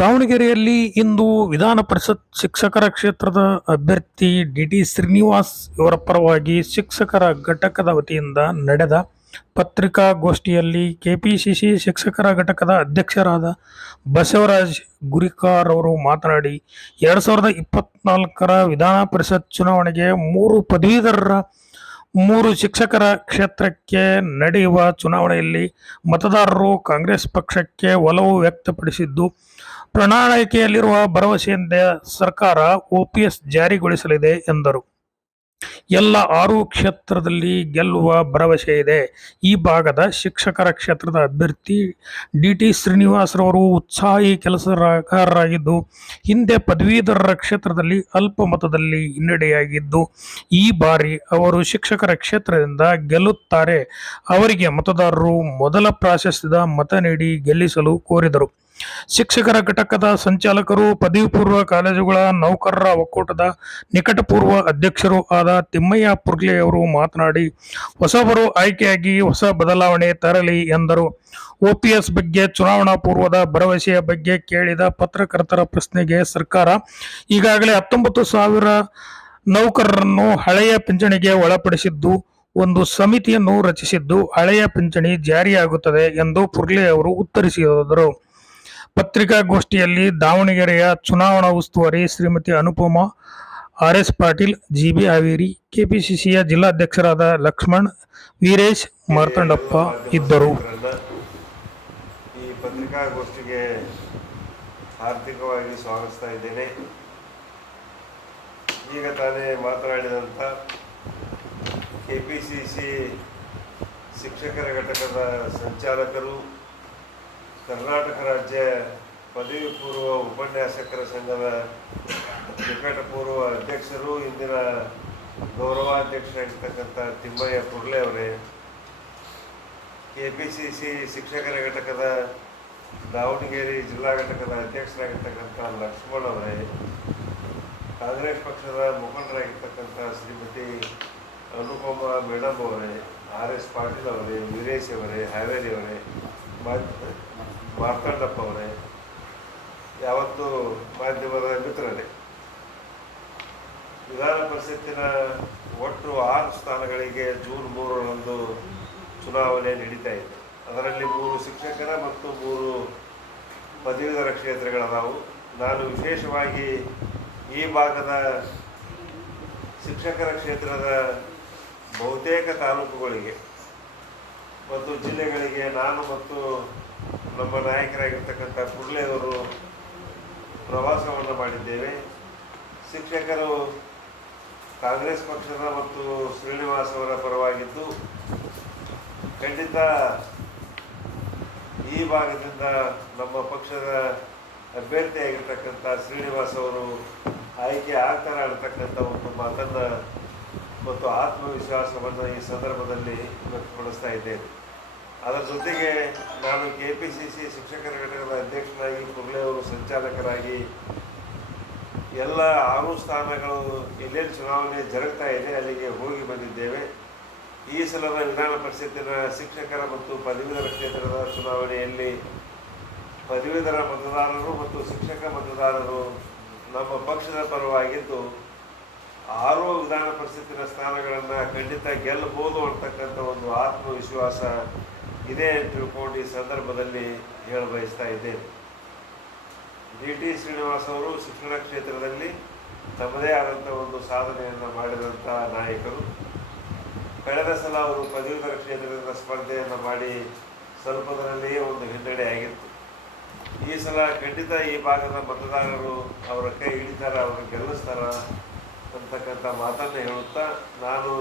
ದಾವಣಗೆರೆಯಲ್ಲಿ ಇಂದು ವಿಧಾನ ಪರಿಷತ್ ಶಿಕ್ಷಕರ ಕ್ಷೇತ್ರದ ಅಭ್ಯರ್ಥಿ ಡಿ ಶ್ರೀನಿವಾಸ್ ಇವರ ಪರವಾಗಿ ಶಿಕ್ಷಕರ ಘಟಕದ ವತಿಯಿಂದ ನಡೆದ ಪತ್ರಿಕಾಗೋಷ್ಠಿಯಲ್ಲಿ ಕೆಪಿಸಿಸಿ ಶಿಕ್ಷಕರ ಘಟಕದ ಅಧ್ಯಕ್ಷರಾದ ಬಸವರಾಜ್ ಗುರಿಕಾರ್ ಅವರು ಮಾತನಾಡಿ, 2024ರ ವಿಧಾನ ಪರಿಷತ್ ಚುನಾವಣೆಗೆ 3 ಪದವೀಧರರ 3 ಶಿಕ್ಷಕರ ಕ್ಷೇತ್ರಕ್ಕೆ ನಡೆಯುವ ಚುನಾವಣೆಯಲ್ಲಿ ಮತದಾರರು ಕಾಂಗ್ರೆಸ್ ಪಕ್ಷಕ್ಕೆ ಒಲವು ವ್ಯಕ್ತಪಡಿಸಿದ್ದು, ಪ್ರಣಾಳಿಕೆಯಲ್ಲಿರುವ ಭರವಸೆಯಂತೆ ಸರ್ಕಾರ ಓಪಿಎಸ್ ಜಾರಿಗೊಳಿಸಲಿದೆ ಎಂದರು. ಎಲ್ಲ 6 ಕ್ಷೇತ್ರದಲ್ಲಿ ಗೆಲ್ಲುವ ಭರವಸೆ ಇದೆ. ಈ ಭಾಗದ ಶಿಕ್ಷಕರ ಕ್ಷೇತ್ರದ ಅಭ್ಯರ್ಥಿ ಡಿ ಶ್ರೀನಿವಾಸರವರು ಉತ್ಸಾಹಿ ಕೆಲಸಗಾರರಾಗಿದ್ದು, ಹಿಂದೆ ಪದವೀಧರರ ಕ್ಷೇತ್ರದಲ್ಲಿ ಅಲ್ಪ ಮತದಲ್ಲಿ ಹಿನ್ನಡೆಯಾಗಿದ್ದು, ಈ ಬಾರಿ ಅವರು ಶಿಕ್ಷಕರ ಕ್ಷೇತ್ರದಿಂದ ಗೆಲ್ಲುತ್ತಾರೆ. ಅವರಿಗೆ ಮತದಾರರು ಮೊದಲ ಪ್ರಾಶಸ್ತ್ಯದ ಮತ ನೀಡಿ ಗೆಲ್ಲಿಸಲು ಕೋರಿದರು. ಶಿಕ್ಷಕರ ಘಟಕದ ಸಂಚಾಲಕರು, ಪದವಿ ಪೂರ್ವ ಕಾಲೇಜುಗಳ ನೌಕರರ ಒಕ್ಕೂಟದ ನಿಕಟಪೂರ್ವ ಅಧ್ಯಕ್ಷರೂ ಆದ ತಿಮ್ಮಯ್ಯ ಪುರ್ಲೆಯವರು ಮಾತನಾಡಿ, ಹೊಸಬರು ಆಯ್ಕೆಯಾಗಿ ಹೊಸ ಬದಲಾವಣೆ ತರಲಿ ಎಂದರು. ಓಪಿಎಸ್ ಬಗ್ಗೆ ಚುನಾವಣಾ ಪೂರ್ವದ ಭರವಸೆಯ ಬಗ್ಗೆ ಕೇಳಿದ ಪತ್ರಕರ್ತರ ಪ್ರಶ್ನೆಗೆ ಸರ್ಕಾರ ಈಗಾಗಲೇ 19,000 ನೌಕರರನ್ನು ಹಳೆಯ ಪಿಂಚಣಿಗೆ ಒಳಪಡಿಸಿದ್ದು, ಒಂದು ಸಮಿತಿಯನ್ನು ರಚಿಸಿದ್ದು, ಹಳೆಯ ಪಿಂಚಣಿ ಜಾರಿಯಾಗುತ್ತದೆ ಎಂದು ಪುರ್ಲೆ ಅವರು ಉತ್ತರಿಸಿದರು. ಪತ್ರಿಕಾಗೋಷ್ಠಿಯಲ್ಲಿ ದಾವಣಗೆರೆಯ ಚುನಾವಣಾ ಉಸ್ತುವಾರಿ ಶ್ರೀಮತಿ ಅನುಪಮಾ, ಆರ್.ಎಸ್. ಪಾಟೀಲ್, ಜಿ.ಬಿ. ಹಾವೇರಿ, ಕೆಪಿಸಿಸಿಯ ಜಿಲ್ಲಾಧ್ಯಕ್ಷರಾದ ಲಕ್ಷ್ಮಣ್, ವೀರೇಶ್, ಮಾರ್ತಾಂಡಪ್ಪ ಇದ್ದರು. ಈ ಪತ್ರಿಕಾಗೋಷ್ಠಿಗೆ ಹಾರ್ದಿಕವಾಗಿ ಸ್ವಾಗತಿಸ್ತಾ ಇದ್ದೇನೆ. ಈಗ ತಾನೇ ಮಾತನಾಡಿದಂಥ ಕೆಪಿಸಿಸಿ ಶಿಕ್ಷಕರ ಘಟಕದ ಸಂಚಾಲಕರು, ಕರ್ನಾಟಕ ರಾಜ್ಯ ಪದವಿ ಪೂರ್ವ ಉಪನ್ಯಾಸಕರ ಸಂಘದ ನಿಕಟಪೂರ್ವ ಅಧ್ಯಕ್ಷರು, ಇಂದಿನ ಗೌರವಾಧ್ಯಕ್ಷರಾಗಿರ್ತಕ್ಕಂಥ ತಿಮ್ಮಯ್ಯ ಪುರ್ಲೆ ಅವರೇ, ಕೆಪಿಸಿಸಿ ಶಿಕ್ಷಕರ ಘಟಕದ ದಾವಣಗೆರೆ ಜಿಲ್ಲಾ ಘಟಕದ ಅಧ್ಯಕ್ಷರಾಗಿರ್ತಕ್ಕಂಥ ಲಕ್ಷ್ಮಣ್ ಅವರೇ, ಕಾಂಗ್ರೆಸ್ ಪಕ್ಷದ ಮುಖಂಡರಾಗಿರ್ತಕ್ಕಂಥ ಶ್ರೀಮತಿ ಅನುಪಮಾ ಮೇಡಮ್ ಅವರೇ, ಆರ್.ಎಸ್. ಪಾಟೀಲ್ ಅವರೇ, ವೀರೇಶ್ ಅವರೇ, ಹಾವೇರಿ ಅವರೇ, ಮಾರ್ತಾಂಡಪ್ಪ ಅವರೇ, ಯಾವತ್ತು ಮಾಧ್ಯಮದ ಮಿತ್ರರೇ, ವಿಧಾನ ಪರಿಷತ್ತಿನ ಒಟ್ಟು 6 ಸ್ಥಾನಗಳಿಗೆ ಜೂನ್ 3ರಂದು ಚುನಾವಣೆ ನಡೀತಾ ಇದೆ. ಅದರಲ್ಲಿ 3 ಶಿಕ್ಷಕರ ಮತ್ತು 3 ಪದವೀಧರ ಕ್ಷೇತ್ರಗಳದಾವು. ನಾನು ವಿಶೇಷವಾಗಿ ಈ ಭಾಗದ ಶಿಕ್ಷಕರ ಕ್ಷೇತ್ರದ ಬಹುತೇಕ ತಾಲೂಕುಗಳಿಗೆ ಮತ್ತು ಜಿಲ್ಲೆಗಳಿಗೆ ನಾನು ಮತ್ತು ನಮ್ಮ ನಾಯಕರಾಗಿರ್ತಕ್ಕಂಥ ಪುರ್ಲೆ ಅವರು ಪ್ರವಾಸವನ್ನು ಮಾಡಿದ್ದೇವೆ. ಶಿಕ್ಷಕರು ಕಾಂಗ್ರೆಸ್ ಪಕ್ಷದ ಮತ್ತು ಶ್ರೀನಿವಾಸ್ ಅವರ ಪರವಾಗಿದ್ದು, ಖಂಡಿತ ಈ ಭಾಗದಿಂದ ನಮ್ಮ ಪಕ್ಷದ ಅಭ್ಯರ್ಥಿಯಾಗಿರ್ತಕ್ಕಂಥ ಶ್ರೀನಿವಾಸ್ ಅವರು ಆಯ್ಕೆ ಆಗ್ತಾರೆ ಅನ್ನತಕ್ಕಂಥ ಒಂದು ಮಾತನ್ನು ಮತ್ತು ಆತ್ಮವಿಶ್ವಾಸವನ್ನು ಈ ಸಂದರ್ಭದಲ್ಲಿ ವ್ಯಕ್ತಪಡಿಸ್ತಾ ಇದ್ದೇನೆ. ಅದರ ಜೊತೆಗೆ ನಾನು ಕೆಪಿಸಿಸಿ ಶಿಕ್ಷಕರ ಘಟಕದ ಅಧ್ಯಕ್ಷರಾಗಿ, ಪುರ್ಲೆ ಅವರು ಸಂಚಾಲಕರಾಗಿ ಎಲ್ಲ 6 ಸ್ಥಾನಗಳು ಎಲ್ಲೆಲ್ಲಿ ಚುನಾವಣೆ ಜರುಗ್ತಾ ಇದೆ ಅಲ್ಲಿಗೆ ಹೋಗಿ ಬಂದಿದ್ದೇವೆ. ಈ ಸಲದ ವಿಧಾನ ಪರಿಷತ್ತಿನ ಶಿಕ್ಷಕರ ಮತ್ತು ಪದವೀಧರ ಕ್ಷೇತ್ರದ ಚುನಾವಣೆಯಲ್ಲಿ ಪದವೀಧರ ಮತದಾರರು ಮತ್ತು ಶಿಕ್ಷಕ ಮತದಾರರು ನಮ್ಮ ಪಕ್ಷದ ಪರವಾಗಿದ್ದು, 6 ವಿಧಾನ ಪರಿಷತ್ತಿನ ಸ್ಥಾನಗಳನ್ನು ಖಂಡಿತ ಗೆಲ್ಲಬಹುದು ಅಂತಕ್ಕಂಥ ಒಂದು ಆತ್ಮವಿಶ್ವಾಸ ಇದೆ ಅಂತ ತಿಳ್ಕೊಂಡು ಈ ಸಂದರ್ಭದಲ್ಲಿ ಹೇಳಬಯಸ್ತಾ ಇದ್ದೇನೆ. ಡಿ ಶ್ರೀನಿವಾಸ್ ಅವರು ಶಿಕ್ಷಣ ಕ್ಷೇತ್ರದಲ್ಲಿ ತಮ್ಮದೇ ಆದಂಥ ಒಂದು ಸಾಧನೆಯನ್ನು ಮಾಡಿದಂಥ ನಾಯಕರು. ಕಳೆದ ಸಲ ಅವರು ಪದವೀಧರ ಕ್ಷೇತ್ರದಿಂದ ಸ್ಪರ್ಧೆಯನ್ನು ಮಾಡಿ ಸ್ವಲ್ಪದರಲ್ಲಿಯೇ ಒಂದು ಹಿನ್ನಡೆ ಆಗಿತ್ತು. ಈ ಸಲ ಖಂಡಿತ ಈ ಭಾಗದ ಮತದಾರರು ಅವರ ಕೈ ಹಿಡಿತಾರ, ಅವರು ಗೆಲ್ಲಿಸ್ತಾರ ಅಂತಕ್ಕಂಥ ಮಾತನ್ನು ಹೇಳುತ್ತಾ, ನಾನು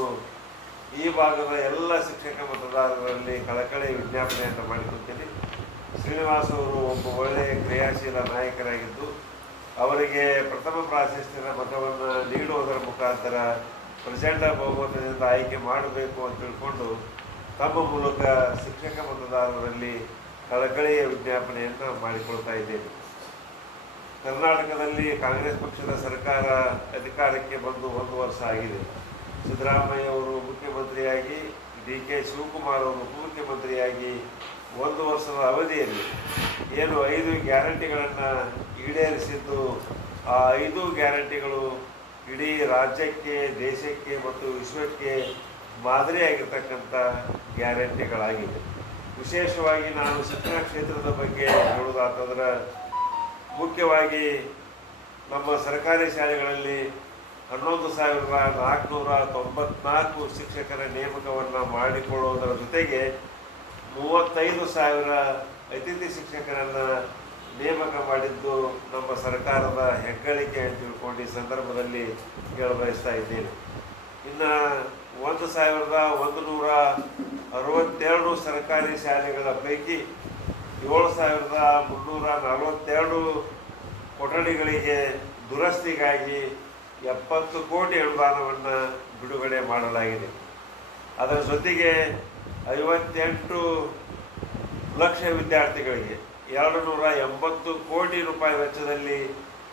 ಈ ಭಾಗದ ಎಲ್ಲ ಶಿಕ್ಷಕ ಮತದಾರರಲ್ಲಿ ಕಳಕಳಿ ವಿಜ್ಞಾಪನೆಯನ್ನು ಮಾಡಿಕೊಡ್ತೀನಿ. ಶ್ರೀನಿವಾಸ್ ಅವರು ಒಬ್ಬ ಒಳ್ಳೆಯ ಕ್ರಿಯಾಶೀಲ ನಾಯಕರಾಗಿದ್ದು, ಅವರಿಗೆ ಪ್ರಥಮ ಪ್ರಾಶಸ್ತ್ಯದ ಮತವನ್ನು ನೀಡುವುದರ ಮುಖಾಂತರ ಪ್ರಚಂಡ ಬಹುಮತದಿಂದ ಆಯ್ಕೆ ಮಾಡಬೇಕು ಅಂತ ತಿಳ್ಕೊಂಡು ತಮ್ಮ ಮೂಲಕ ಶಿಕ್ಷಕ ಮತದಾರರಲ್ಲಿ ಕಳಕಳಿಯ ವಿಜ್ಞಾಪನೆಯನ್ನು ಮಾಡಿಕೊಳ್ತಾ ಇದ್ದೇನೆ. ಕರ್ನಾಟಕದಲ್ಲಿ ಕಾಂಗ್ರೆಸ್ ಪಕ್ಷದ ಸರ್ಕಾರ ಅಧಿಕಾರಕ್ಕೆ ಬಂದು 1 ವರ್ಷ ಆಗಿದೆ. ಸಿದ್ದರಾಮಯ್ಯ ಅವರು ಮುಖ್ಯಮಂತ್ರಿಯಾಗಿ, ಡಿ.ಕೆ. ಶಿವಕುಮಾರ್ ಅವರು ಉಪಮುಖ್ಯಮಂತ್ರಿಯಾಗಿ ಒಂದು ವರ್ಷದ ಅವಧಿಯಲ್ಲಿ ಏನು 5 ಗ್ಯಾರಂಟಿಗಳನ್ನು ಈಡೇರಿಸಿದ್ದು, ಆ 5 ಗ್ಯಾರಂಟಿಗಳು ಇಡೀ ರಾಜ್ಯಕ್ಕೆ, ದೇಶಕ್ಕೆ ಮತ್ತು ವಿಶ್ವಕ್ಕೆ ಮಾದರಿಯಾಗಿರ್ತಕ್ಕಂಥ ಗ್ಯಾರಂಟಿಗಳಾಗಿವೆ. ವಿಶೇಷವಾಗಿ ನಾನು ಶಿಕ್ಷಣ ಕ್ಷೇತ್ರದ ಬಗ್ಗೆ ಹೇಳುವುದಾತಂದ್ರೆ, ಮುಖ್ಯವಾಗಿ ನಮ್ಮ ಸರ್ಕಾರಿ ಶಾಲೆಗಳಲ್ಲಿ 11,494 ಶಿಕ್ಷಕರ ನೇಮಕವನ್ನು ಮಾಡಿಕೊಳ್ಳುವುದರ ಜೊತೆಗೆ 35,000 ಅತಿಥಿ ಶಿಕ್ಷಕರನ್ನು ನೇಮಕ ಮಾಡಿದ್ದು ನಮ್ಮ ಸರ್ಕಾರದ ಹೆಗ್ಗಳಿಕೆ ಅಂತ ತಿಳ್ಕೊಂಡು ಈ ಸಂದರ್ಭದಲ್ಲಿ ಹೇಳಬಯಸ್ತಾ ಇದ್ದೇನೆ. ಇನ್ನು 1,162 ಸರ್ಕಾರಿ ಶಾಲೆಗಳ ಪೈಕಿ 7,342 ಕೊಠಡಿಗಳಿಗೆ ದುರಸ್ತಿಗಾಗಿ 70 ಕೋಟಿ ಅನುದಾನವನ್ನು ಬಿಡುಗಡೆ ಮಾಡಲಾಗಿದೆ. ಅದರ ಜೊತೆಗೆ 58 ಲಕ್ಷ ವಿದ್ಯಾರ್ಥಿಗಳಿಗೆ 280 ಕೋಟಿ ರೂಪಾಯಿ ವೆಚ್ಚದಲ್ಲಿ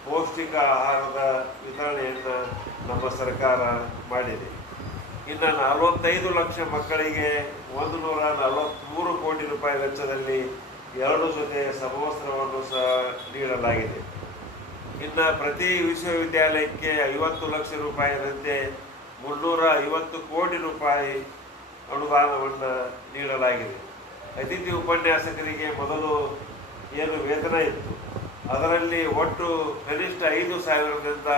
ಪೌಷ್ಟಿಕ ಆಹಾರದ ವಿತರಣೆಯನ್ನು ನಮ್ಮ ಸರ್ಕಾರ ಮಾಡಿದೆ. ಇನ್ನು 45 ಲಕ್ಷ ಮಕ್ಕಳಿಗೆ 143 ಕೋಟಿ ರೂಪಾಯಿ ವೆಚ್ಚದಲ್ಲಿ 2 ಜೊತೆ ಸಮವಸ್ತ್ರವನ್ನು ಸಹ ನೀಡಲಾಗಿದೆ. ಇನ್ನು ಪ್ರತಿ ವಿಶ್ವವಿದ್ಯಾಲಯಕ್ಕೆ 50 ಲಕ್ಷ ರೂಪಾಯಿದಂತೆ 350 ಕೋಟಿ ರೂಪಾಯಿ ಅನುದಾನವನ್ನು ನೀಡಲಾಗಿದೆ. ಅತಿಥಿ ಉಪನ್ಯಾಸಕರಿಗೆ ಮೊದಲು ಏನು ವೇತನ ಇತ್ತು, ಅದರಲ್ಲಿ ಒಟ್ಟು ಕನಿಷ್ಠ 5,000ದಿಂದ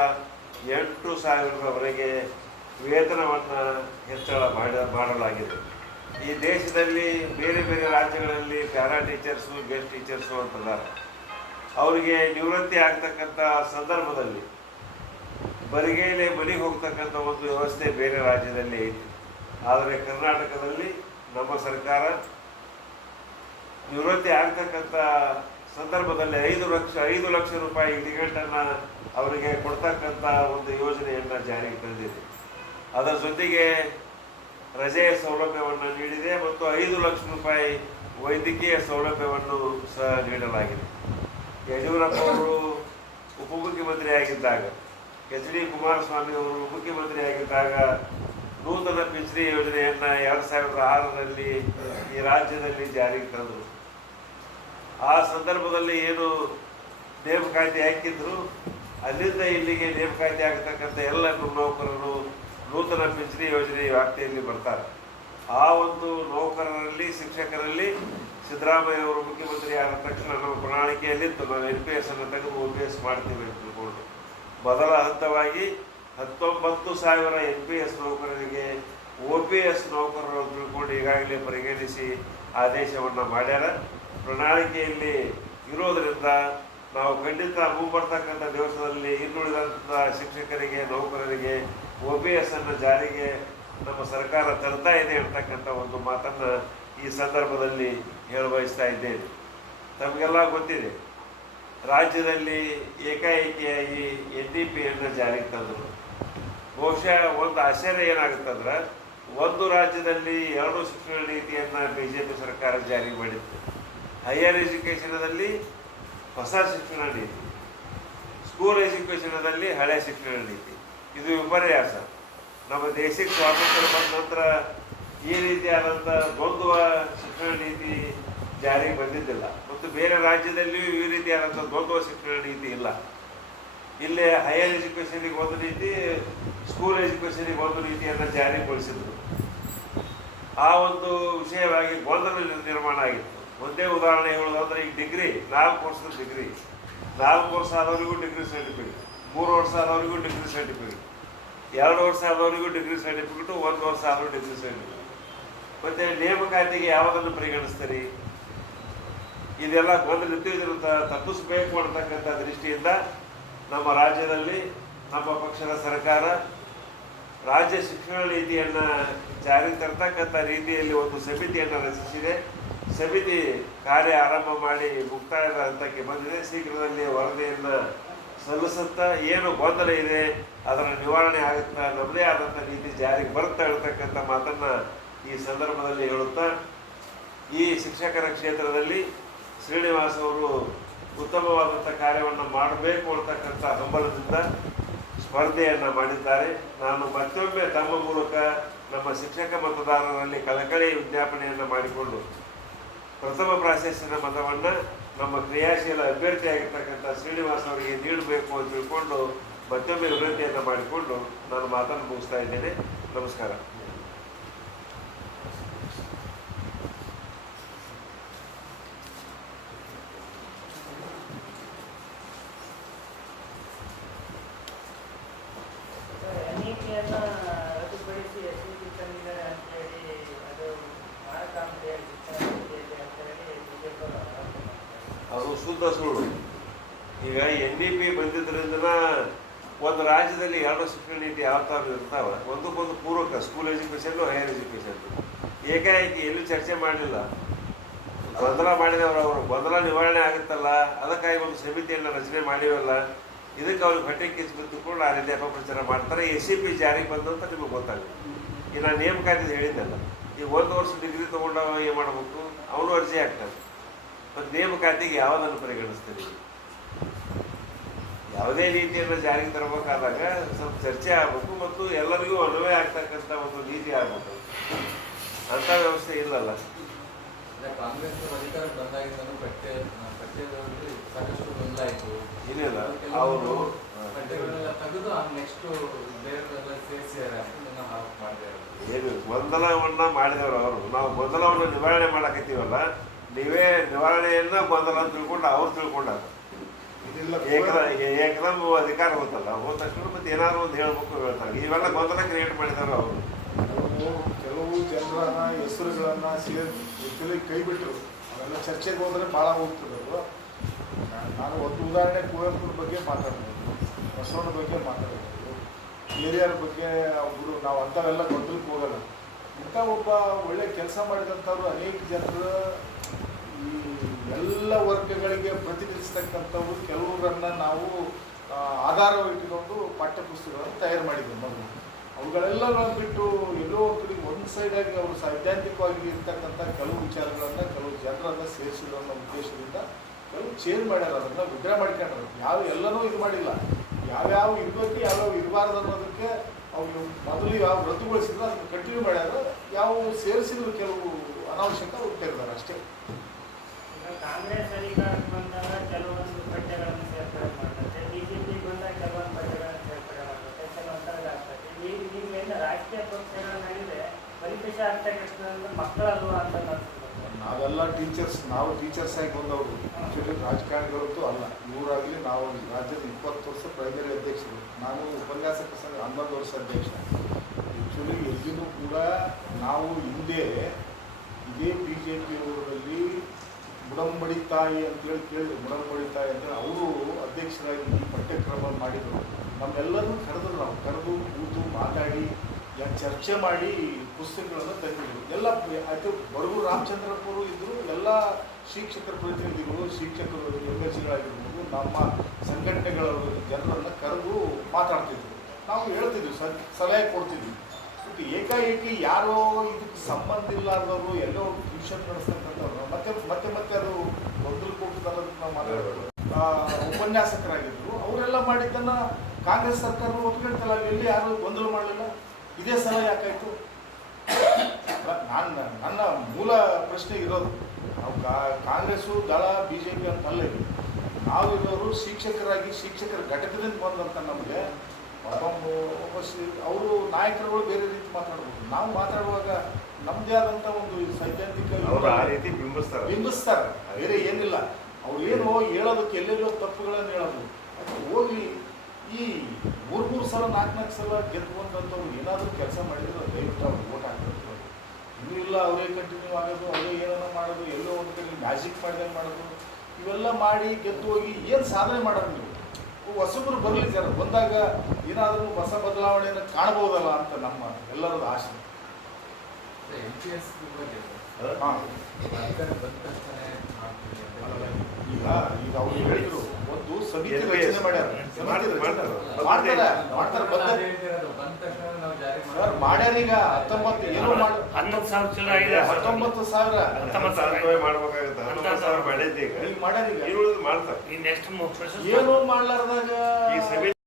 8,000ರವರೆಗೆ ವೇತನವನ್ನು ಹೆಚ್ಚಳ ಮಾಡಲಾಗಿದೆ. ಈ ದೇಶದಲ್ಲಿ ಬೇರೆ ಬೇರೆ ರಾಜ್ಯಗಳಲ್ಲಿ ಪ್ಯಾರಾ ಟೀಚರ್ಸು, ಗೆಸ್ಟ್ ಟೀಚರ್ಸು ಅಂತಿದ್ದಾರೆ. ಅವರಿಗೆ ನಿವೃತ್ತಿ ಆಗ್ತಕ್ಕಂಥ ಸಂದರ್ಭದಲ್ಲಿ ಬರಿಗೈಲೆ ಮನೆಗೆ ಹೋಗ್ತಕ್ಕಂಥ ಒಂದು ವ್ಯವಸ್ಥೆ ಬೇರೆ ರಾಜ್ಯದಲ್ಲಿ ಐತಿ. ಆದರೆ ಕರ್ನಾಟಕದಲ್ಲಿ ನಮ್ಮ ಸರ್ಕಾರ ನಿವೃತ್ತಿ ಆಗ್ತಕ್ಕಂಥ ಸಂದರ್ಭದಲ್ಲಿ 5 ಲಕ್ಷ ರೂಪಾಯಿ ಟಿಕೆಟನ್ನು ಅವರಿಗೆ ಕೊಡ್ತಕ್ಕಂಥ ಒಂದು ಯೋಜನೆಯನ್ನು ಜಾರಿಗೆ ತಂದಿದೆ. ಅದರ ಜೊತೆಗೆ ರಜೆಯ ಸೌಲಭ್ಯವನ್ನು ನೀಡಿದೆ ಮತ್ತು 5 ಲಕ್ಷ ರೂಪಾಯಿ ವೈದ್ಯಕೀಯ ಸೌಲಭ್ಯವನ್ನು ಸಹ ನೀಡಲಾಗಿದೆ. ಯಡಿಯೂರಪ್ಪ ಅವರು ಉಪಮುಖ್ಯಮಂತ್ರಿ ಆಗಿದ್ದಾಗ, ಎಚ್.ಡಿ. ಕುಮಾರಸ್ವಾಮಿ ಅವರು ಮುಖ್ಯಮಂತ್ರಿ ಆಗಿದ್ದಾಗ ನೂತನ ಪಿಂಚಣಿ ಯೋಜನೆಯನ್ನು 2006ರಲ್ಲಿ ಈ ರಾಜ್ಯದಲ್ಲಿ ಜಾರಿಗೆ ತಂದರು. ಆ ಸಂದರ್ಭದಲ್ಲಿ ಏನು ನೇಮಕಾತಿ ಹಾಕಿದ್ರು, ಅಲ್ಲಿಂದ ಇಲ್ಲಿಗೆ ನೇಮಕಾತಿ ಆಗತಕ್ಕಂಥ ಎಲ್ಲ ನೌಕರರು ನೂತನ ಪಿಂಚಣಿ ಯೋಜನೆ ವ್ಯಾಪ್ತಿಯಲ್ಲಿ ಬರ್ತಾರೆ. ಆ ಒಂದು ನೌಕರರಲ್ಲಿ, ಶಿಕ್ಷಕರಲ್ಲಿ ಸಿದ್ದರಾಮಯ್ಯ ಅವರು ಮುಖ್ಯಮಂತ್ರಿ ಆದ ತಕ್ಷಣ ನಮ್ಮ ಪ್ರಣಾಳಿಕೆಯಲ್ಲಿತ್ತು, ನಾವು NPS ಅನ್ನು ತೆಗೆದು OPS ಮಾಡ್ತೀವಿ ಅಂತ ತಿಳ್ಕೊಂಡು ಮೊದಲ ಹಂತವಾಗಿ 19,000 NPS ನೌಕರರಿಗೆ OPS ನೌಕರರು ಅಂತ ತಿಳ್ಕೊಂಡು ಈಗಾಗಲೇ ಪರಿಗಣಿಸಿ ಆದೇಶವನ್ನು ಮಾಡ್ಯಾರ. ಪ್ರಣಾಳಿಕೆಯಲ್ಲಿ ಇರೋದರಿಂದ ನಾವು ಖಂಡಿತ ಮುಂಬರ್ತಕ್ಕಂಥ ದಿವಸದಲ್ಲಿ ಇನ್ನುಳಿದಂಥ ಶಿಕ್ಷಕರಿಗೆ, ನೌಕರರಿಗೆ OPS ಅನ್ನು ಜಾರಿಗೆ ನಮ್ಮ ಸರ್ಕಾರ ತರ್ತಾ ಇದೆ ಅಂತಕ್ಕಂಥ ಒಂದು ಮಾತನ್ನು ಈ ಸಂದರ್ಭದಲ್ಲಿ ಹೇಳಬಯಸ್ತಾ ಇದ್ದೇನೆ. ತಮಗೆಲ್ಲ ಗೊತ್ತಿದೆ, ರಾಜ್ಯದಲ್ಲಿ ಏಕಾಏಕಿಯಾಗಿ NDPಯನ್ನು ಜಾರಿಗೆ ತಂದರು. ಬಹುಶಃ ಒಂದು ಆಶ್ಚರ್ಯ ಏನಾಗುತ್ತಂದ್ರೆ, ಒಂದು ರಾಜ್ಯದಲ್ಲಿ 2 ಶಿಕ್ಷಣ ನೀತಿಯನ್ನು BJP ಸರ್ಕಾರ ಜಾರಿ ಮಾಡಿತ್ತು. ಹೈಯರ್ ಎಜುಕೇಷನದಲ್ಲಿ ಹೊಸ ಶಿಕ್ಷಣ ನೀತಿ, ಸ್ಕೂಲ್ ಎಜುಕೇಷನದಲ್ಲಿ ಹಳೆ ಶಿಕ್ಷಣ ನೀತಿ. ಇದು ವಿಪರ್ಯಾಸ. ನಮ್ಮ ದೇಶಕ್ಕೆ ಸ್ವಾತಂತ್ರ್ಯ ಬಂದ ನಂತರ ಈ ರೀತಿಯಾದಂಥ ದ್ವಂದ್ವ ಶಿಕ್ಷಣ ನೀತಿ ಜಾರಿಗೆ ಬಂದಿದ್ದಿಲ್ಲ ಮತ್ತು ಬೇರೆ ರಾಜ್ಯದಲ್ಲಿಯೂ ಈ ರೀತಿಯಾದಂಥ ದ್ವಂದ್ವ ಶಿಕ್ಷಣ ನೀತಿ ಇಲ್ಲ. ಇಲ್ಲೇ ಹೈಯರ್ ಎಜುಕೇಷನಿಗೆ ಒಂದು ನೀತಿ, ಸ್ಕೂಲ್ ಎಜುಕೇಷನಿಗೆ ಒಂದು ನೀತಿಯನ್ನು ಜಾರಿಗೊಳಿಸಿದ್ರು. ಆ ಒಂದು ವಿಷಯವಾಗಿ ಗೊಂದಲ ನಿರ್ಮಾಣ ಆಗಿತ್ತು. ಒಂದೇ ಉದಾಹರಣೆ ಹೇಳೋದಂದ್ರೆ, ಈಗ ಡಿಗ್ರಿ 4 ವರ್ಷದ ಡಿಗ್ರಿ, 4 ವರ್ಷ ಆದವರಿಗೂ ಡಿಗ್ರಿ ಸರ್ಟಿಫಿಕೇಟ್, 3 ವರ್ಷ ಆದವರಿಗೂ ಡಿಗ್ರಿ ಸರ್ಟಿಫಿಕೇಟ್, 2 ವರ್ಷ ಆದವರಿಗೂ ಡಿಗ್ರಿ ಸರ್ಟಿಫಿಕೇಟು, 1 ವರ್ಷ ಆದರೂ ಡಿಗ್ರಿ ಸರ್ಟಿಫಿಕೇಟ್. ಮತ್ತು ನೇಮಕಾತಿಗೆ ಯಾವುದನ್ನು ಪರಿಗಣಿಸ್ತೀರಿ? ಇದೆಲ್ಲ ಗೊಂದಲ ಇದನ್ನು ತಪ್ಪಿಸಬೇಕು ಅನ್ನತಕ್ಕಂಥ ದೃಷ್ಟಿಯಿಂದ ನಮ್ಮ ರಾಜ್ಯದಲ್ಲಿ ನಮ್ಮ ಪಕ್ಷದ ಸರ್ಕಾರ ರಾಜ್ಯ ಶಿಕ್ಷಣ ನೀತಿಯನ್ನು ಜಾರಿಗೆ ತರ್ತಕ್ಕಂಥ ರೀತಿಯಲ್ಲಿ ಒಂದು ಸಮಿತಿಯನ್ನು ರಚಿಸಿದೆ. ಸಮಿತಿ ಕಾರ್ಯ ಆರಂಭ ಮಾಡಿ ಮುಕ್ತಾಯದ ಹಂತಕ್ಕೆ ಬಂದಿದೆ. ಶೀಘ್ರದಲ್ಲಿ ವರದಿಯನ್ನು ಸಲ್ಲಿಸುತ್ತಾ ಏನು ಗೊಂದಲ ಇದೆ ಅದರ ನಿವಾರಣೆ ಆಗುತ್ತಾ ನಮ್ಮದೇ ಆದಂಥ ನೀತಿ ಜಾರಿಗೆ ಬರುತ್ತಾ ಇರತಕ್ಕಂಥ ಮಾತನ್ನು ಈ ಸಂದರ್ಭದಲ್ಲಿ ಹೇಳುತ್ತಾ, ಈ ಶಿಕ್ಷಕರ ಕ್ಷೇತ್ರದಲ್ಲಿ ಶ್ರೀನಿವಾಸ್ ಅವರು ಉತ್ತಮವಾದಂಥ ಕಾರ್ಯವನ್ನು ಮಾಡಬೇಕು ಅಂತಕ್ಕಂಥ ಹಂಬಲದಿಂದ ಸ್ಪರ್ಧೆಯನ್ನು ಮಾಡಿದ್ದಾರೆ. ನಾನು ಮತ್ತೊಮ್ಮೆ ತಮ್ಮ ಮೂಲಕ ನಮ್ಮ ಶಿಕ್ಷಕ ಮತದಾರರಲ್ಲಿ ಕಳಕಳಿ ವಿಜ್ಞಾಪನೆಯನ್ನು ಮಾಡಿಕೊಂಡು ಪ್ರಥಮ ಪ್ರಾಶಸ್ತ್ಯದ ಮತವನ್ನು ನಮ್ಮ ಕ್ರಿಯಾಶೀಲ ಅಭ್ಯರ್ಥಿಯಾಗಿರ್ತಕ್ಕಂಥ ಶ್ರೀನಿವಾಸ್ ಅವರಿಗೆ ನೀಡಬೇಕು ಅಂತ ತಿಳ್ಕೊಂಡು ಮತ್ತೊಮ್ಮೆ ವಿನಂತಿಯನ್ನು ಮಾಡಿಕೊಂಡು ನಾನು ಮಾತನ್ನು ಮುಗಿಸ್ತಾ ಇದ್ದೇನೆ. ನಮಸ್ಕಾರ. ಅದು ಶುದ್ಧ ಸುಳ್ಳು. ಈಗ NEP ಬಂದಿದ್ದರಿಂದ ಒಂದು ರಾಜ್ಯದಲ್ಲಿ ಎರಡು ಶಿಕ್ಷಣ ನೀತಿ ಯಾವ ಥರ ಇರ್ತಾವೆ, ಒಂದಕ್ಕೊಂದು ಪೂರ್ವಕ ಸ್ಕೂಲ್ ಎಜುಕೇಷನ್ ಹೈಯರ್ ಎಜುಕೇಷನ್ ಏಕಾಏಕಿ ಎಲ್ಲೂ ಚರ್ಚೆ ಮಾಡಲಿಲ್ಲ. ಗೊಂದಲ ಮಾಡಿದವರು ಅವರು ಗೊಂದಲ ನಿವಾರಣೆ ಆಗುತ್ತಲ್ಲ, ಅದಕ್ಕಾಗಿ ಒಂದು ಸಮಿತಿಯನ್ನು ರಚನೆ ಮಾಡಿವಲ್ಲ, ಇದಕ್ಕೆ ಅವ್ರಿಗೆ ಹೊಟ್ಟೆ ಕಿಚ್ಚು ಬಿದ್ದುಕೊಂಡು ಆ ರೀತಿ ಅಪಪ್ರಚಾರ ಮಾಡ್ತಾರೆ. SEP ಜಾರಿಗೆ ಬಂದಂತ ನಿಮಗೆ ಗೊತ್ತಾಗುತ್ತೆ. ಈಗ ನಾನು ನೇಮಕಾತಿದ್ದು ಹೇಳಿದ್ದಲ್ಲ, ಈಗ 1 ವರ್ಷ ಡಿಗ್ರಿ ತೊಗೊಂಡವ ಏನು ಮಾಡಬೇಕು, ಅವನು ಅರ್ಜಿ ಆಗ್ತಾನೆ. ಮತ್ತು ನೇಮಕಾತಿಗೆ ಯಾವುದನ್ನು ಪರಿಗಣಿಸ್ತೀರಿ? ಯಾವುದೇ ನೀತಿಯನ್ನು ಜಾರಿಗೆ ತರಬೇಕಾದಾಗ ಸ್ವಲ್ಪ ಚರ್ಚೆ ಆಗಬೇಕು ಮತ್ತು ಎಲ್ಲರಿಗೂ ಅನ್ವಯ ಆಗ್ತಕ್ಕಂಥ ಒಂದು ನೀತಿ ಆಗಬೇಕು. ಅಂಥ ವ್ಯವಸ್ಥೆ ಇಲ್ಲಲ್ಲ. ಕಾಂಗ್ರೆಸ್ ಅಧಿಕಾರಕ್ಕೆ ಬಂದಾಗಿಂದ ಪಠ್ಯದಲ್ಲಿ ಸಾಕಷ್ಟು ಗೊಂದಲ ಆಯಿತು. ಏನಿಲ್ಲ, ಅವರು ಪಠ್ಯಗಳೆಲ್ಲ ತೆಗೆದು ನೆಕ್ಸ್ಟ್ ಬೇರೆಲ್ಲ ಸೇರಿಸಿದ್ದಾರೆ ಮಾಡಿದ್ದಾರೆ. ಏನು ಗೊಂದಲವನ್ನು ಮಾಡಿದವರು ಅವರು. ನಾವು ಗೊಂದಲವನ್ನು ನಿವಾರಣೆ ಮಾಡಕತ್ತೀವಲ್ಲ, ನೀವೇ ನಿವಾರಣೆಯನ್ನ ಗೊಂದಲ ಅಂತ ತಿಳ್ಕೊಂಡು ಅವ್ರು ತಿಳ್ಕೊಂಡಾರ. ಏಕದಮ್ ಅಧಿಕಾರ ಹೋತಲ್ಲ, ಹೋದ ತಕ್ಷಣ ಮತ್ತೆ ಏನಾದ್ರು ಒಂದು ಹೇಳ್ಬೇಕು ಹೇಳ್ತಾರೆ. ಇವೆಲ್ಲ ಗೊಂದಲ ಕ್ರಿಯೇಟ್ ಮಾಡಿದಾರ ಅವರು. ಕೆಲವು ಜನರನ್ನ ಹೆಸರುಗಳನ್ನ ಸೇರಿ ಕೈ ಬಿಟ್ಟರು. ಅವೆಲ್ಲ ಚರ್ಚೆಗೆ ಹೋದ್ರೆ ಭಾಳ ಹೋಗ್ತಿದ್ರು. ನಾನು ಒಂದು ಉದಾಹರಣೆ ಕುವೆಂಪುರ ಬಗ್ಗೆ ಮಾತಾಡ್ಬೋದು, ಬಸವಣ್ಣ ಬಗ್ಗೆ ಮಾತಾಡ್ಬೋದು, ಹಿರಿಯರ ಬಗ್ಗೆ ಅವರು ನಾವು ಅಂಥವೆಲ್ಲ ಗೊಂದಲಕ್ಕೆ ಹೋಗಲ್ಲ. ಇಂಥ ಒಬ್ಬ ಒಳ್ಳೆ ಕೆಲಸ ಮಾಡಿದಂಥವ್ರು ಅನೇಕ ಜನರು ಈ ಎಲ್ಲ ವರ್ಗಗಳಿಗೆ ಪ್ರತಿನಿಧಿಸ್ತಕ್ಕಂಥವ್ರು ಕೆಲವರನ್ನು ನಾವು ಆಧಾರವಾಗಿಟ್ಟುಕೊಂಡು ಪಠ್ಯಪುಸ್ತಕಗಳನ್ನು ತಯಾರು ಮಾಡಿದ್ವಿ ಮೊದಲು. ಅವುಗಳೆಲ್ಲ ಬಿಟ್ಟು ಎಲ್ಲೋ ಒಂದು ಸೈಡಾಗಿ ಅವರು ಸೈದ್ಧಾಂತಿಕವಾಗಿ ಇರ್ತಕ್ಕಂಥ ಕೆಲವು ವಿಚಾರಗಳನ್ನು ಕೆಲವು ಜನರನ್ನು ಸೇರಿಸಿರೋ ಅನ್ನೋ ಉದ್ದೇಶದಿಂದ ಕೆಲವು ಚೇಂಜ್ ಮಾಡ್ಯಾರ, ಅದನ್ನು ವಿಡ್ರಾ ಮಾಡ್ಕೊಂಡ್ರು. ಎಲ್ಲನೂ ಇದು ಮಾಡಿಲ್ಲ. ಯಾವ್ಯಾವ ಇರಬೇಕು ಯಾವ್ಯಾವ ಇರಬಾರ್ದು ಅನ್ನೋದಕ್ಕೆ ಅವ್ರು ಮೊದಲು ಯಾವ ರದ್ದುಗೊಳಿಸಿದ್ರು ಅದನ್ನು ಕಂಟಿನ್ಯೂ ಮಾಡ್ಯಾರ. ಯಾವ ಸೇರಿಸಿದ್ರು ಕೆಲವು ಅನಾವಶ್ಯಕ ಅವ್ರು ತೆಗೆದಾರೆ ಅಷ್ಟೇ. ಕಾಂಗ್ರೆಸ್ ಅಧಿಕಾರಕ್ಕೆ ಬಂದಾಗ ಕೆಲವೊಂದು ಪಠ್ಯಗಳನ್ನು ಸೇರ್ಪಡೆ ಮಾಡ್ತಾರೆ, BJP ಬಂದಾಗ ಕೆಲವೊಂದು ಪಠ್ಯಗಳನ್ನು ಸೇರ್ಪಡೆ ಮಾಡ್ತಾರೆ, ಕೆಲವೊಂದು ಆಗ್ತದೆ. ಈಗ ರಾಜಕೀಯ ಪಕ್ಷಗಳ ಮೇಲೆ ಫಲಿತಾಂಶ ಆಗ್ತಕ್ಕಂಥ ಮಕ್ಕಳಲ್ವಾ ಅಂತ ನಾವೆಲ್ಲ ನಾವು ಟೀಚರ್ಸ್ ಆಗಿ ಬಂದವರು. ಆ್ಯಕ್ಚುಲಿ ರಾಜಕಾರಣಿಗಳಂತೂ ಅಲ್ಲ. ಇವರಾಗಲಿ ನಾವು ರಾಜ್ಯದ 20 ವರ್ಷ ಪ್ರೈಮರಿ ಅಧ್ಯಕ್ಷರು, ನಾನು ಉಪನ್ಯಾಸಕ ಸಂಘ 11 ವರ್ಷ ಅಧ್ಯಕ್ಷ. ಆ್ಯಕ್ಚುಲಿ ಎಲ್ಲಿನೂ ಕೂಡ ನಾವು ಹಿಂದೆ ಇದೇ BJP ಅವರಲ್ಲಿ ಮುಡಂಬಡಿ ತಾಯಿ ಅಂತೇಳಿ ಕೇಳಿದ್ರು. ಮುಡಂಬಡಿ ತಾಯಿ ಅಂತೇಳಿ ಅವರು ಅಧ್ಯಕ್ಷರಾಗಿ ಈ ಪಠ್ಯಕ್ರಮ ಮಾಡಿದರು. ನಮ್ಮೆಲ್ಲರೂ ಕರೆದ್ರು. ನಾವು ಕರೆದು ಕೂತು ಮಾತಾಡಿ ಚರ್ಚೆ ಮಾಡಿ ಪುಸ್ತಕಗಳನ್ನು ತಂದಿದ್ರು. ಎಲ್ಲ ಆಯಿತು. ಬಡಗು ರಾಮಚಂದ್ರಪ್ಪರು ಇದ್ದರು. ಎಲ್ಲ ಶಿಕ್ಷಕರ ಪ್ರತಿನಿಧಿಗಳು, ಶಿಕ್ಷಕರು MLCಗಳಾಗಿರ್ಬೋದು, ನಮ್ಮ ಸಂಘಟನೆಗಳ ಜನರನ್ನು ಕರೆದು ಮಾತಾಡ್ತಿದ್ರು. ನಾವು ಹೇಳ್ತಿದ್ವಿ, ಸಲಹೆ ಕೊಡ್ತಿದ್ವಿ. ಬಟ್ ಏಕಾಏಕಿ ಯಾರೋ ಇದಕ್ಕೆ ಸಂಬಂಧ ಇಲ್ಲಾರ್ದವರು ಎಲ್ಲೋ ಟ್ಯೂಷನ್ ನಡೆಸ್ತಕ್ಕಂಥವ್ರು ಮತ್ತೆ ಅದು ಗೊಂದಲಕ್ಕೆ ಹೋಗ್ತಾರೆ ಅಂತ ನಾವು ಮಾತಾಡೋದು. ಉಪನ್ಯಾಸಕರಾಗಿದ್ದರು. ಅವರೆಲ್ಲ ಮಾಡಿದ್ದನ್ನು ಕಾಂಗ್ರೆಸ್ ಸರ್ಕಾರ ಒಪ್ಕೊಳ್ತಲ್ಲ. ಎಲ್ಲಿ ಯಾರು ಗೊಂದಲ ಮಾಡಲಿಲ್ಲ. ಇದೇ ಸಲ ಯಾಕಾಯಿತು? ನನ್ನ ಮೂಲ ಪ್ರಶ್ನೆ ಇರೋದು, ನಾವು ಕಾಂಗ್ರೆಸ್ಸು ದಳ BJP ಅಂತಲ್ಲ. ಇದು ನಾವಿರೋರು ಶಿಕ್ಷಕರಾಗಿ ಶಿಕ್ಷಕರ ಘಟಕದಿಂದ ಬಂದಂಥ ನಮಗೆ ಅವರು ನಾಯಕರುಗಳು ಬೇರೆ ರೀತಿ ಮಾತಾಡ್ಬೋದು. ನಾವು ಮಾತಾಡುವಾಗ ನಮ್ಮದೇ ಆದಂಥ ಒಂದು ಸೈದ್ಧಾಂತಿಕ ಬಿಂಬಿಸ್ತಾರೆ. ಬೇರೆ ಏನಿಲ್ಲ. ಅವ್ರು ಏನೋ ಹೇಳೋದಕ್ಕೆ ಎಲ್ಲೆಲ್ಲೋ ತಪ್ಪುಗಳನ್ನು ಹೇಳೋದು. ಅದು ಹೋಗಿ ಈ 3 ಸಲ 4 ಸಲ ಗೆದ್ದು ಬಂದಂಥವ್ರು ಏನಾದರೂ ಕೆಲಸ ಮಾಡಿದ್ರೆ ದಯವಿಟ್ಟು ಅವ್ರು ಓಟ್ ಹಾಕ್ಬೇಕು. ಇನ್ನೂ ಇಲ್ಲ ಅವರೇ ಕಂಟಿನ್ಯೂ ಆಗೋದು, ಅವರೇ ಏನೋ ಮಾಡೋದು, ಎಲ್ಲೋ ಒಂದು ಕಡೆ ಮ್ಯಾಜಿಕ್ ಮಾಡಿದಂಗೆ ಮಾಡೋದು. ಇವೆಲ್ಲ ಮಾಡಿ ಗೆದ್ದು ಹೋಗಿ ಏನು ಸಾಧನೆ ಮಾಡೋದು? ನೀವು ಹೊಸಬರು ಬರಲಿ ಜನ ಬಂದಾಗ ಏನಾದರೂ ಹೊಸ ಬದಲಾವಣೆಯನ್ನು ಕಾಣಬಹುದಲ್ಲ ಅಂತ ನಮ್ಮ ಎಲ್ಲರದ್ದು ಆಸೆ. MPS ಈಗ ಅವ್ರು ಹೇಳಿದ್ರು ಒಂದು ಸಮಿತಿ ರಚನೆ ಮಾಡ್ಯಾರ. ಮಾಡ್ಯಾರೀಗ 19 ಏನೋ 19,000 ಮಾಡ್ಬೇಕಾಗುತ್ತೆ. 19,000 ಮಾಡಿದ್ದೀಗ ಈಗ ಮಾಡ್ಯಾರೀಗ ಮಾಡ್ತಾರೆ. ಏನೋ ಮಾಡ್ಲಾರ್ದಾಗ